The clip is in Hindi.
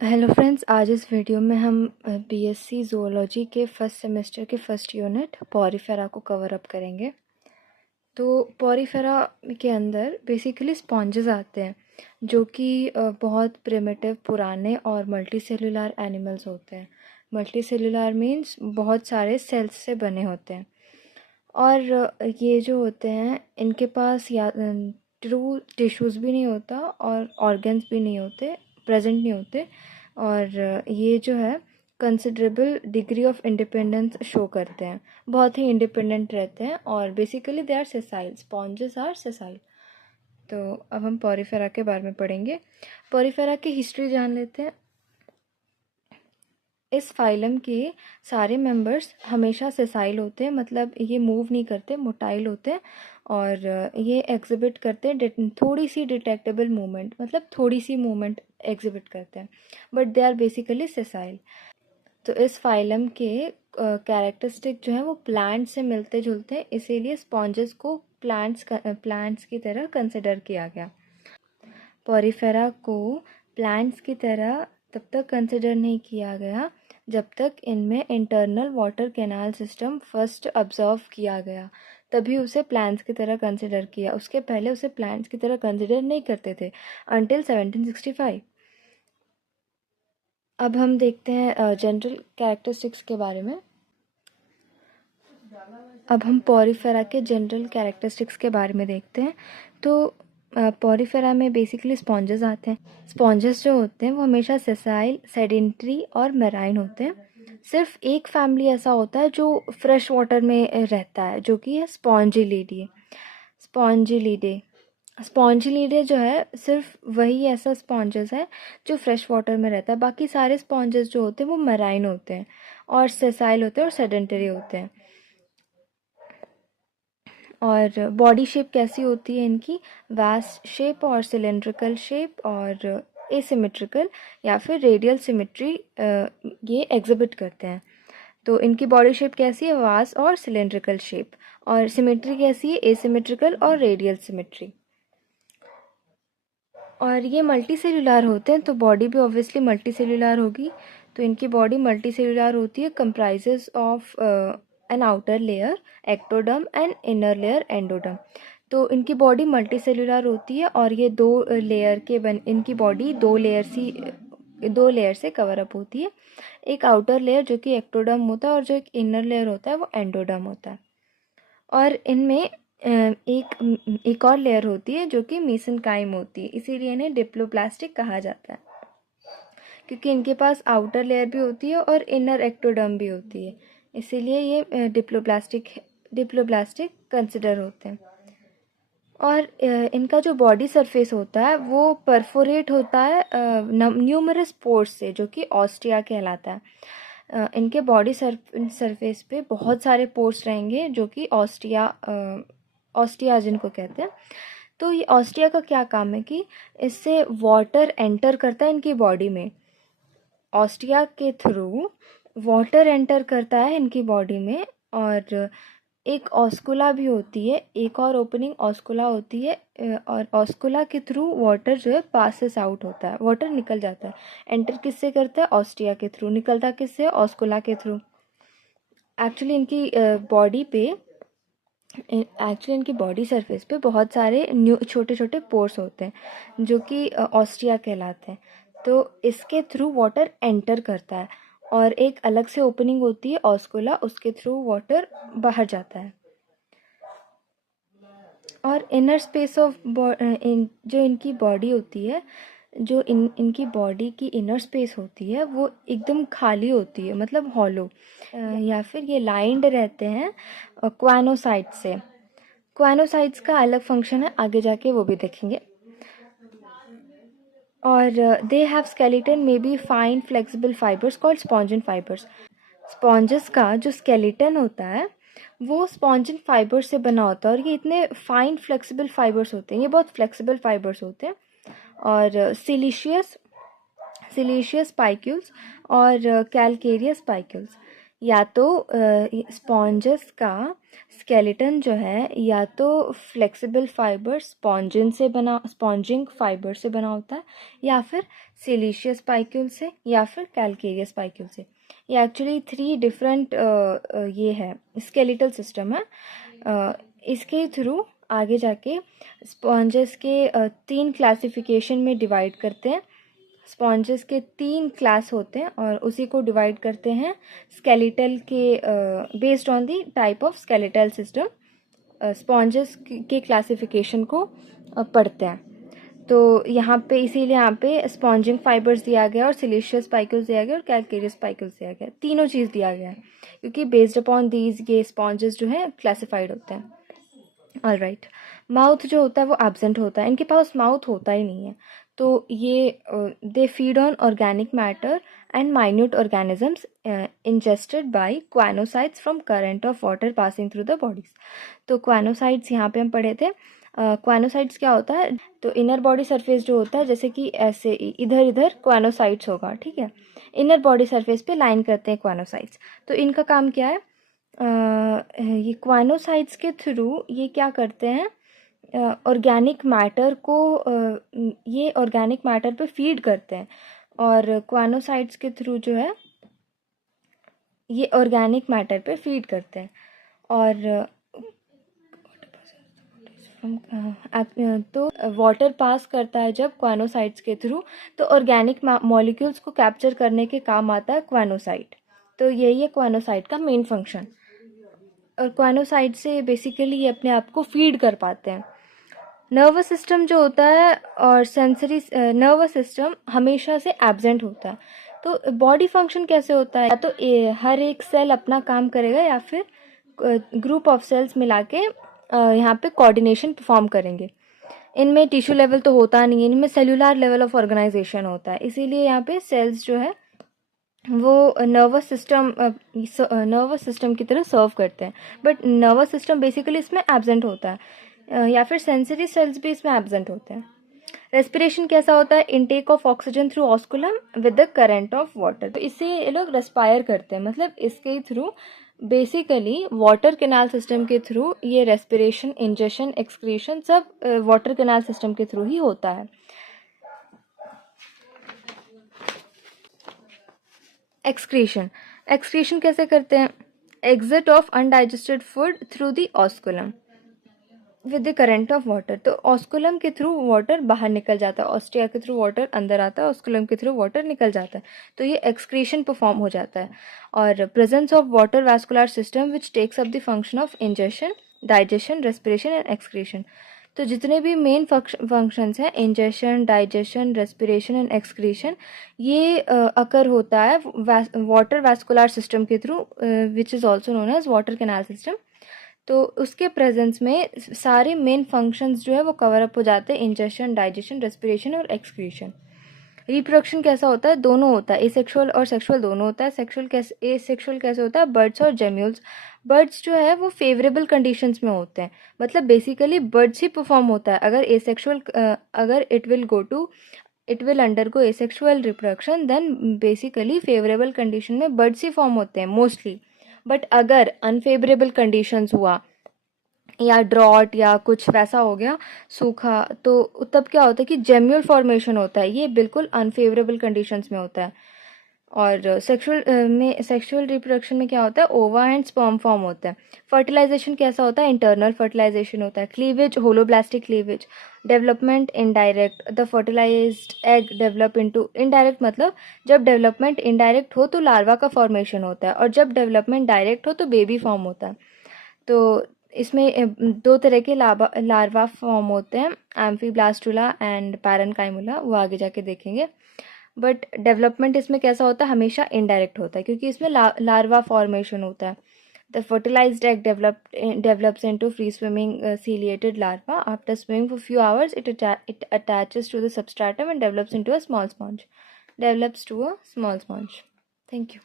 हेलो फ्रेंड्स, आज इस वीडियो में हम बीएससी ज़ूलॉजी के फर्स्ट सेमेस्टर के फर्स्ट यूनिट पॉरीफेरा को कवर अप करेंगे। तो पॉरीफेरा के अंदर बेसिकली स्पॉन्जेस आते हैं जो कि बहुत प्रिमिटिव, पुराने और मल्टी सेलुलर एनिमल्स होते हैं। मल्टी सेलुलर मीन्स बहुत सारे सेल्स से बने होते हैं। और ये जो होते हैं इनके पास या ट्रू टिश्यूज़ भी नहीं होता और ऑर्गन्स भी नहीं होते, प्रेजेंट नहीं होते। और ये जो है considerable degree of independence show करते हैं, बहुत ही इंडिपेंडेंट रहते हैं और basically they are sessile, sponges are sessile. तो अब हम पॉरीफेरा के बारे में पढ़ेंगे। पॉरीफेरा की हिस्ट्री जान लेते हैं। इस फाइलम के सारे मेंबर्स हमेशा सेसाइल होते हैं, मतलब ये मूव नहीं करते, मोटाइल होते हैं और ये एग्जिबिट करते हैं थोड़ी सी डिटेक्टेबल मूवमेंट, मतलब थोड़ी सी मूवमेंट एग्जिबिट करते हैं, but they are basically sessile. तो इस फाइलम के कैरेक्टरिस्टिक जो है वो प्लांट से मिलते जुलते हैं, इसीलिए स्पॉन्जेस को प्लांट्स की तरह कंसिडर किया गया। पॉरीफेरा को प्लांट्स की तरह तब तक कंसिडर नहीं किया गया जब तक इनमें internal water canal system first observe किया गया, तभी उसे प्लांट्स की तरह कंसिडर किया। उसके पहले उसे प्लांट्स की तरह कंसिडर नहीं करते थे अंटिल 1765। अब हम देखते हैं जनरल कैरेक्टरिस्टिक्स के बारे में। अब हम पॉरीफेरा के जनरल कैरेक्टरिस्टिक्स के बारे में देखते हैं। तो पॉरीफेरा में बेसिकली स्पॉन्जेस आते हैं। स्पॉन्जेस जो होते हैं वो हमेशा सेसाइल, सेडेंट्री और मेराइन होते हैं। सिर्फ एक फैमिली ऐसा होता है जो फ्रेश वाटर में रहता है, जो कि है स्पॉन्जिलिडे। स्पॉन्जिलिडे स्पॉन्जिलिडे जो है सिर्फ वही ऐसा स्पॉन्जेस है जो फ्रेश वाटर में रहता है। बाकी सारे स्पॉन्जेस जो होते हैं वो मेराइन होते हैं और सेसाइल होते हैं और सेडेंटरी होते हैं। और बॉडी शेप कैसी होती है इनकी? वास्ट शेप और सिलेंड्रिकल शेप और एसिमेट्रिकल या फिर रेडियल सिमेट्री ये एग्जिबिट करते हैं। तो इनकी बॉडी शेप कैसी है? वास्ट और सिलेंड्रिकल शेप। और सिमेट्री कैसी है? एसिमेट्रिकल और रेडियल सिमेट्री। और ये मल्टी सेलुलर होते हैं, तो बॉडी भी ऑब्वियसली मल्टी सेलुलर होगी। तो इनकी बॉडी मल्टी सेलुलर होती है, comprises of an outer layer ectoderm and inner layer endoderm. तो इनकी बॉडी मल्टी सेलुलर होती है और ये इनकी बॉडी दो लेयर से कवर अप होती है। एक आउटर लेयर जो कि एक्टोडर्म होता है और जो एक इनर लेयर होता है वो एंडोडर्म होता है। और इनमें एक और लेयर होती है जो कि मेसेनकाइम होती है, इसीलिए इन्हें डिप्लोप्लास्टिक कहा जाता है, क्योंकि इनके पास आउटर लेयर भी होती है और इनर एक्टोडर्म भी होती है, इसीलिए ये डिप्लोप्लास्टिक कंसिडर होते हैं। और इनका जो बॉडी सरफेस होता है वो परफोरेट होता है न्यूमरस पोर्स से, जो कि ऑस्टिया कहलाता है। इनके बॉडी सरफेस पे बहुत सारे पोर्स रहेंगे जो कि ऑस्टिया जिनको कहते हैं। तो ये ऑस्टिया का क्या काम है कि इससे वाटर एंटर करता है इनकी बॉडी में। ऑस्टिया के थ्रू वाटर एंटर करता है इनकी बॉडी में। और एक ऑस्कुला भी होती है, एक और ओपनिंग ऑस्कुला होती है और ऑस्कुला के थ्रू वाटर जो है पासेस आउट होता है, वाटर निकल जाता है। एंटर किससे करता है? ऑस्टिया के थ्रू। निकलता किससे? ऑस्कुला के थ्रू। एक्चुअली इनकी बॉडी सरफेस पे बहुत सारे छोटे छोटे पोर्स होते हैं जो कि ऑस्टिया कहलाते हैं। तो इसके थ्रू वाटर एंटर करता है और एक अलग से ओपनिंग होती है ऑस्कुला, उसके थ्रू वाटर बाहर जाता है। और इनर स्पेस ऑफ जो इनकी बॉडी होती है, जो इनकी बॉडी की इनर स्पेस होती है वो एकदम खाली होती है, मतलब हॉलो, या फिर ये लाइंड रहते हैं क्वानोसाइट से। क्वानोसाइट्स का अलग फंक्शन है, आगे जाके वो भी देखेंगे। और they have skeleton may be fine flexible fibres called spongin fibres. Sponges का जो स्केलेटन होता है वो स्पॉन्जिन फाइबर से बना होता है और ये इतने फाइन फ्लेक्सिबल फाइबर्स होते हैं, ये बहुत फ्लेक्सिबल फाइबर्स होते हैं। और सिलिशियस स्पाइक्यूल्स और कैलकेरियस स्पाइक्यूल्स, या तो स्पॉन्जेस का स्केलेटन जो है या तो फ्लेक्सिबल फाइबर स्पॉन्जिंग फाइबर से बना होता है, या फिर सिलिशियस स्पाइक्यूल से, या फिर कैलकेरियस स्पाइक्यूल से। ये एक्चुअली 3 डिफरेंट ये है स्केलेटल सिस्टम है। इसके थ्रू आगे जाके स्पॉन्जेस के 3 क्लासिफिकेशन में डिवाइड करते हैं। स्पॉन्जेस के 3 क्लास होते हैं और उसी को डिवाइड करते हैं स्केलेटल के based on the type of skeletal system sponges के क्लासिफिकेशन को पढ़ते हैं। तो यहाँ पे इसीलिए यहाँ पे स्पॉन्जिंग फाइबर्स दिया गया और सिलिशियस स्पाइकल्स दिया गया और कैलकेरियस स्पाइकल्स दिया गया, तीनों चीज़ दिया गया है क्योंकि बेस्ड अपॉन दीज ये स्पॉन्जेस जो है क्लासिफाइड होते हैं। ऑलराइट, माउथ जो होता है वो एब्सेंट होता है, इनके पास माउथ होता ही नहीं है। तो ये they feed on organic matter and minute organisms ingested by choanocytes from current of water passing through the bodies. तो क्वानोसाइट्स यहाँ पे हम पढ़े थे। क्वानोसाइट्स क्या होता है, तो इनर बॉडी सरफेस जो होता है जैसे कि ऐसे इधर इधर क्वानोसाइट्स होगा, ठीक है, इनर बॉडी सरफेस पे लाइन करते हैं क्वानोसाइट्स। तो इनका काम क्या है, ये क्वानोसाइट्स के थ्रू ये क्या करते हैं, ऑर्गेनिक मैटर को ये ऑर्गेनिक मैटर पे फीड करते हैं और क्वानोसाइट्स के थ्रू जो है ये ऑर्गेनिक मैटर पे फीड करते हैं। और तो वाटर पास करता है जब क्वानोसाइट्स के थ्रू, तो ऑर्गेनिक मॉलिक्यूल्स को कैप्चर करने के काम आता है क्वानोसाइट। तो यही है क्वानोसाइट का मेन फंक्शन। और क्वानोसाइट से बेसिकली ये अपने आप को फीड कर पाते हैं। नर्वस सिस्टम जो होता है और सेंसरी नर्वस सिस्टम हमेशा से एब्सेंट होता है। तो बॉडी फंक्शन कैसे होता है, या तो हर एक सेल अपना काम करेगा या फिर ग्रुप ऑफ सेल्स मिला के यहाँ पे कोऑर्डिनेशन परफॉर्म करेंगे। इनमें टिश्यू लेवल तो होता नहीं है, इनमें सेल्यूलर लेवल ऑफ ऑर्गेनाइजेशन होता है, इसीलिए यहाँ पे सेल्स जो है वो नर्वस सिस्टम की तरह सर्व करते हैं। बट नर्वस सिस्टम बेसिकली इसमें एब्सेंट होता है, या फिर सेंसरी सेल्स भी इसमें एब्सेंट होते हैं। रेस्पिरेशन कैसा होता है, intake of oxygen through osculum with the current of water. तो इससे ये लोग रेस्पायर करते हैं, मतलब इसके through basically water canal system के थ्रू ये रेस्पिरेशन, इंजेक्शन, एक्सक्रीशन सब वाटर कैनाल सिस्टम के थ्रू ही होता है। एक्सक्रीशन कैसे करते हैं, exit of undigested food through the osculum with the current of water. तो ऑस्कुलम के थ्रू वाटर बाहर निकल जाता है, ऑस्ट्रिया के थ्रू वाटर अंदर आता है, ऑस्कुलम के थ्रू वाटर निकल जाता है, तो ये एक्सक्रीशन परफॉर्म हो जाता है। और presence of water vascular system which takes up the function of injection, digestion, respiration and excretion. तो जितने भी मेन फंक्शंस हैं, injection, digestion, respiration and excretion, ये अकर होता है वाटर वैस्कुलर सिस्टम के through which is also known as water canal system. तो उसके प्रेजेंस में सारे मेन फंक्शंस जो है वो कवर अप हो जाते हैं, इंजेक्शन, डाइजेशन, रेस्पिरेशन और एक्सक्रीशन। रिप्रोडक्शन कैसा होता है, दोनों होता है, एसेक्सुअल और सेक्सुअल दोनों होता है। एसेक्सुअल कैसे होता है, बर्ड्स और जेम्यूल्स। बर्ड्स जो है वो फेवरेबल कंडीशंस में होते हैं, मतलब बेसिकली बर्ड्स ही परफॉर्म होता है। अगर एसेक्सुअल अगर it will undergo asexual reproduction, then basically favourable condition में बर्ड्स ही फॉर्म होते हैं मोस्टली। बट अगर अनफेवरेबल कंडीशंस हुआ या ड्रॉट या कुछ वैसा हो गया, सूखा, तो तब क्या होता है कि जेम्यूल फॉर्मेशन होता है, ये बिल्कुल अनफेवरेबल कंडीशंस में होता है। और सेक्सुअल रिप्रोडक्शन में क्या होता है, ओवा एंड स्पर्म फॉर्म होता है। फर्टिलाइजेशन कैसा होता है, इंटरनल फर्टिलाइजेशन होता है। Cleavage, holoblastic cleavage. Development indirect, the fertilised egg develop into, indirect मतलब जब डेवलपमेंट इनडायरेक्ट हो तो लार्वा का फॉर्मेशन होता है, और जब डेवलपमेंट डायरेक्ट हो तो बेबी फॉर्म होता है। तो इसमें 2 तरह के लार्वा फॉर्म होते हैं, एम्फीब्लास्टुला एंड पैरेन्काइमुला, वो आगे जाके देखेंगे। बट डेवलपमेंट इसमें कैसा होता है, हमेशा इनडायरेक्ट होता है क्योंकि इसमें लार्वा फॉर्मेशन होता है। The fertilised egg develops into free swimming ciliated larva. After swimming for few hours, it attaches to the substratum and develops to a small sponge. Thank you.